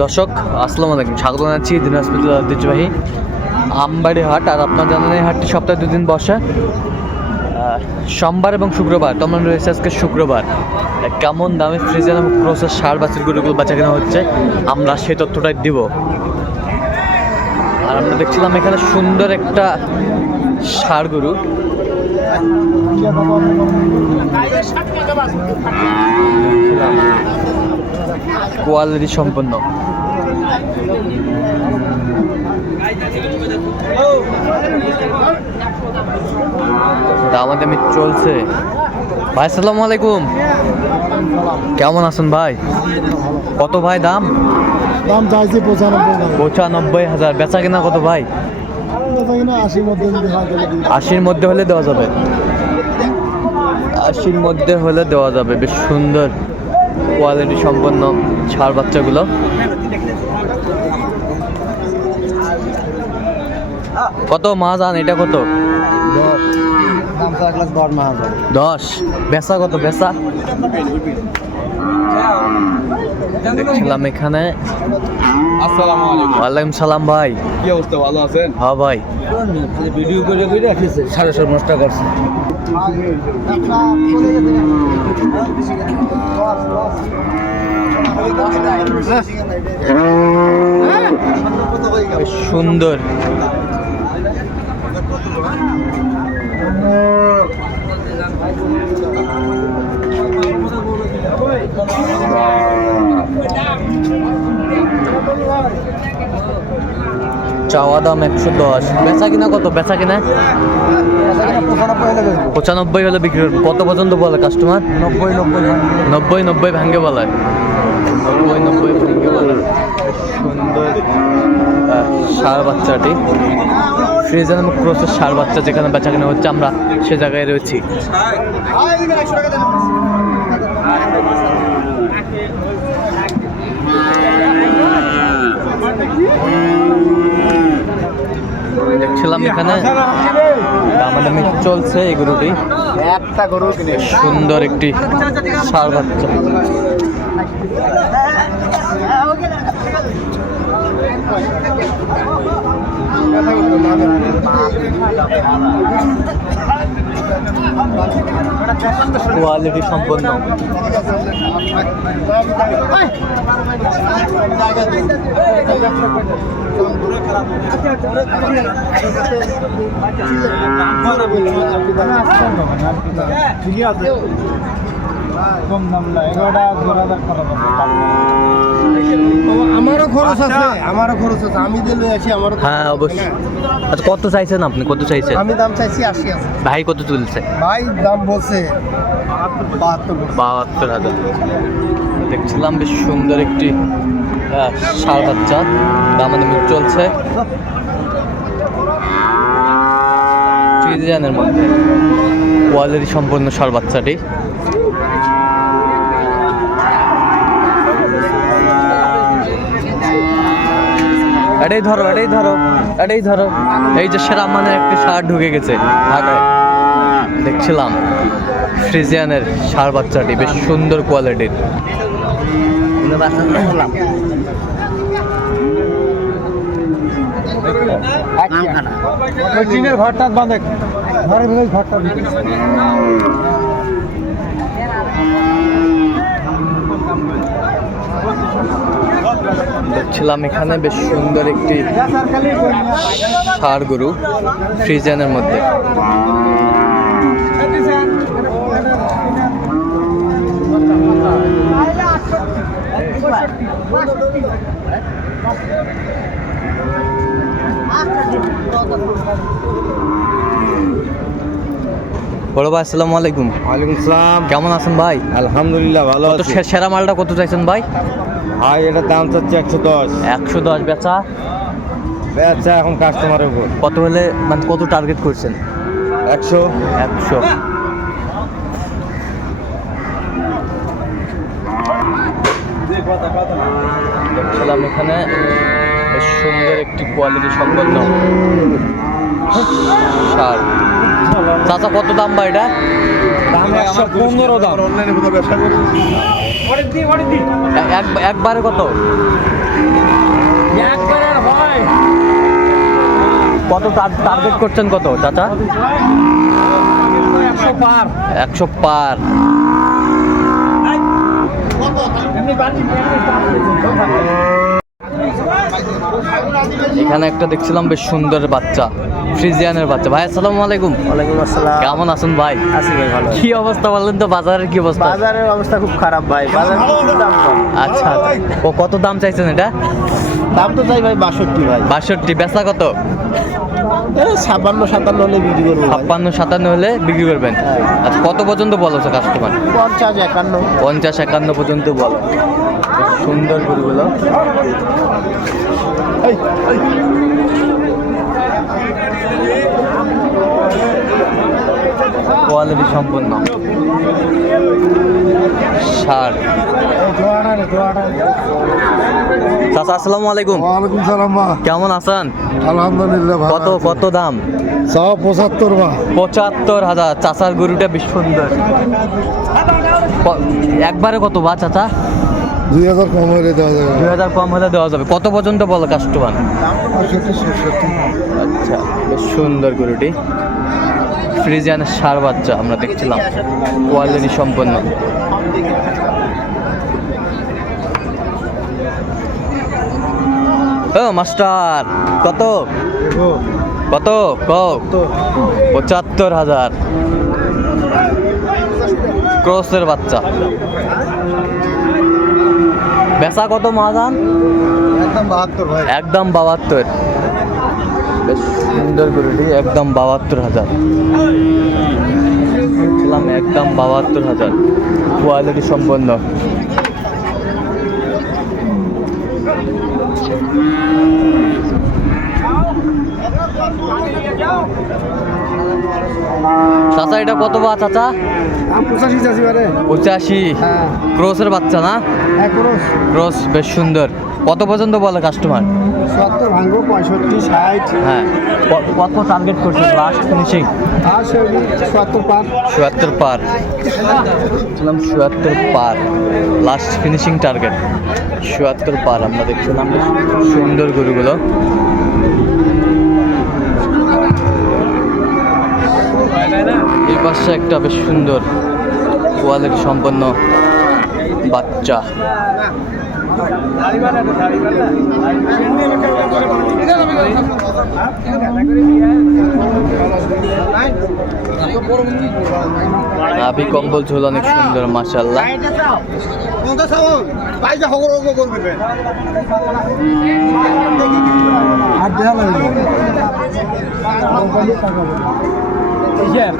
দর্শক, আসসালামু আলাইকুম। স্বাগত জানাচ্ছি দিনাজপুর ঐতিহ্যবাহী আমবাড়ি হাট। আর আপনার জানেন এই হাটটি সপ্তাহে দুদিন বসে। সোমবার এবং শুক্রবার তেমন রয়েছে আজকে শুক্রবার। কেমন দামে ফ্রিজের এবং ক্রোসের সার বাছুর গরুগুলো বাঁচা কেনা হচ্ছে, আমরা সেই তথ্যটাই দিব। আর আমরা দেখছিলাম এখানে সুন্দর একটা ষাড় গরু। কোয়ালিটি সম্পন্ন। দামাদামি চলছে। ভাই আসসালামু আলাইকুম। কেমন আছেন ভাই? কত ভাই দাম? দাম চাইছি পঁচানব্বই পঁচানব্বই হাজার। বেচা কিনা কত ভাই। আশির মধ্যে হলে দেওয়া যাবে। আশির মধ্যে হলে দেওয়া যাবে। বেশ সুন্দর। কোয়ালিটি সম্পন্ন ছাড় বাচ্চাগুলো। কত মাছ আন এটা কত? দশ। বেচা কত? বেচা? দেখছিলাম এখানে। আসসালামু ওয়ালাইকুম সালাম ভাই। কি অবস্থা? ভালো আছেন? হ্যাঁ ভাই। ভিডিও করে করে সাড়ে সাত করছে। সুন্দর। চাওয়া দাম একশো দশ। বেচা কিনা কত? বেচা কিনা? পঁচানব্বই হলে বিক্রি করবে কত পর্যন্ত বলে কাস্টমার নব্বই নব্বই নব্বই নব্বই ভাঙ্গে বলে। নব্বই নব্বই সুন্দর ষাঁড় বাচ্চাটি। ফ্রিজের এবং ক্রোসের ষাঁড় বাচ্চা যেখানে বেচা কেনা হচ্ছে আমরা সে জায়গায় রয়েছি। দেখছিলাম এখানে। দামাদামি চলছে এই গরুটি। একটা গরু সুন্দর একটি সার বাচ্চা। কোয়ালিটি সম্পন্ন। ঠিকই আছে কম দাম না এগারোটা দু হাজার খরচ আমারও খরচ আছে আমারও খরচ আছে আমি দিলে আসি আমারও হ্যাঁ অবশ্যই। আচ্ছা কত চাইছেন আপনি? কত চাইছেন? আমি দাম চাইছি আশি আছে। ভাই কত তুলছে? ভাই দাম বলছে বাহাত্তর হাজার। দেখছিলাম বেশ সুন্দর একটি ষাঁড় বাচ্চা দামাদামি চলছে। চিজানের মধ্যে কোয়ালিটি সম্পন্ন ষাঁড় বাচ্চাটি। এটাই ধরো এটাই ধরো এটাই ধরো। এই যে সেরা মানে একটা ষাঁড় ঢুকে গেছে দেখছিলাম, ফ্রিজিয়ানের ষাঁড় বাচ্চাটি, বেশ সুন্দর কোয়ালিটির ঘরটা বাঁধে, ঘরের ঘরটা দেখছিলাম এখানে বেশ সুন্দর একটি ষাঁড় গরু ফ্রিজিয়ানের মধ্যে। বড় ভাই আসসালামু আলাইকুম। ওয়ালাইকুম সালাম। কেমন আছেন ভাই? আলহামদুলিল্লাহ ভালো সেরা মালটা কত চাইছেন ভাই? ভাই এটার দাম চাচ্ছে একশো দশ। একশো দশ বেচা? আচ্ছা এখন কাস্টমারের উপর। কত হলে মানে কত টার্গেট করছেন? একশো। একশো। দেখছিলাম এখানে বেশ সুন্দর একটি কোয়ালিটি সম্পন্ন সার চাচা কত দাম বা এটা? দাম একশো পনেরো দাম। অনলাইনে ব্যবসা করি। এক- একবারে কত? একবার হয়। কত টার্গেট করছেন কত চাচা? একশো পার। একশো পার। এখানে একটা দেখছিলাম বেশ সুন্দর বাচ্চা। ফ্রিজিয়ানের বাচ্চা। ভাই আসসালামু আলাইকুম। ওয়ালাইকুম আসসালাম। কেমন আছেন ভাই? আছি ভাই ভালো। কি অবস্থা বললেন তো বাজারের কি অবস্থা? বাজারের অবস্থা খুব খারাপ ভাই। বাজার দাম কম। আচ্ছা ও কত দাম চাইছেন এটা? দাম তো চাই ভাই বাষট্টি ভাই। বাষট্টি বেচা কত? ছাপ্পান্ন সাতান্ন হলে বিক্রি করব ছাপ্পান্ন সাতান্ন হলে বিক্রি করবেন? হ্যাঁ। আচ্ছা কত পর্যন্ত বলছো কাস্টমার পঞ্চাশ একান্ন। পঞ্চাশ একান্ন পর্যন্ত বলো। সুন্দর গরুগুলো। কোয়ালিটি সম্পন্ন সার। চাচা আসসালামু আলাইকুম। ওয়ালাইকুম সালাম কেমন আছেন? আলহামদুলিল্লাহ কত কত দাম? চাও পঁচাত্তর মা। পঁচাত্তর হাজার। চাচার গরুটা বেশ সুন্দর। একবারে কত বা চাচা? দুই হাজার কম হলে দেওয়া যাবে। দুই হাজার কম হলে দেওয়া যাবে। কত পর্যন্ত বলো কাস্টমার আচ্ছা বেশ সুন্দর গরুটি। ফ্রিজিয়ানের সার বাচ্চা আমরা দেখছিলাম। কোয়ালিটি সম্পন্ন। ও মাস্টার কত? কত? পঁচাত্তর হাজার। ক্রসের বাচ্চা। বেচা কত মাজান একদম বাহাত্তর একদম বাহাত্তর। বেশ সুন্দর গরুটি একদম বাহাত্তর হাজার। ছিলাম একদম বাহাত্তর হাজার। কোয়ালিটি সম্পন্ন। চাচা এটা কত বা চাচা? পঁচাশি পঁচাশি। হ্যাঁ। ক্রোসের বাচ্চা না? এক ক্রস বেশ সুন্দর। কত পর্যন্ত বলে কাস্টমার সত্তর ভাঙবো পঁয়ষট্টি ষাট। হ্যাঁ। কত টার্গেট করছে লাস্ট ফিনিশিং আর সত্তর পার। চুয়াত্তর পার। চুয়াত্তর পার। লাস্ট ফিনিশিং টার্গেট চুয়াত্তর পার আমরা দেখছিলাম সুন্দর গরুগুলো। এই পাশে একটা বেশ সুন্দর কোয়ালিটি সম্পন্ন বাচ্চা। নাভি কম্বল ঝোল অনেক সুন্দর মাসাল্লাহ আর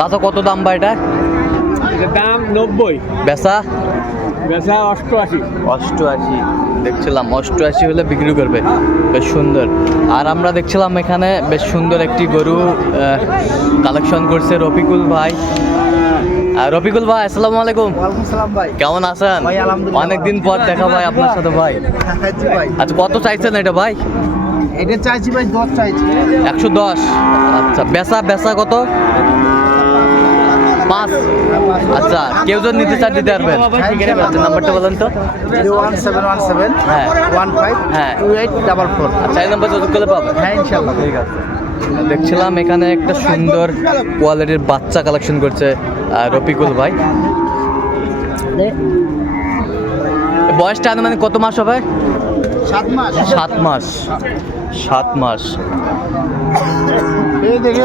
চাচা কত দাম বা এটা? দাম নব্বই। বেচা? বেচা অষ্টআশি। অষ্টআশি দেখছিলাম। অষ্টআশি হলে বিক্রি করবে। বেশ সুন্দর। আর আমরা দেখছিলাম এখানে বেশ সুন্দর একটি গরু কালেকশন করছে রফিকুল ভাই। রফিকুল ভাই আসসালামু আলাইকুম। ওয়ালাইকুম সালাম ভাই। কেমন আছেন? ভাই, আলহামদুলিল্লাহ। অনেকদিন পর দেখা ভাই আপনার সাথে ভাই। আচ্ছা কত চাইছেন এটা ভাই? এটা চাইছি ভাই দশ চাইছি। একশো দশ। আচ্ছা বেচা বেচা কত? পাঁচ। আচ্ছা কেউ যদি নিতে চান দিতে পারবেন। আচ্ছা নাম্বারটা বলেন তো। ওয়ান সেভেন ওয়ান সেভেন হ্যাঁ। ওয়ান ফাইভ হ্যাঁ। Two eight double four. আচ্ছা এই নাম্বার যোগাযোগ করলে পাবেন হ্যাঁ ইনশাল্লাহ ঠিক আছে। দেখছিলাম এখানে একটা সুন্দর কোয়ালিটির বাচ্চা কালেকশন করছে রফিকুল ভাই। বয়সটা মানে কত মাস হবে? সাত মাস। সাত মাস। সাত মাস। এই দেখে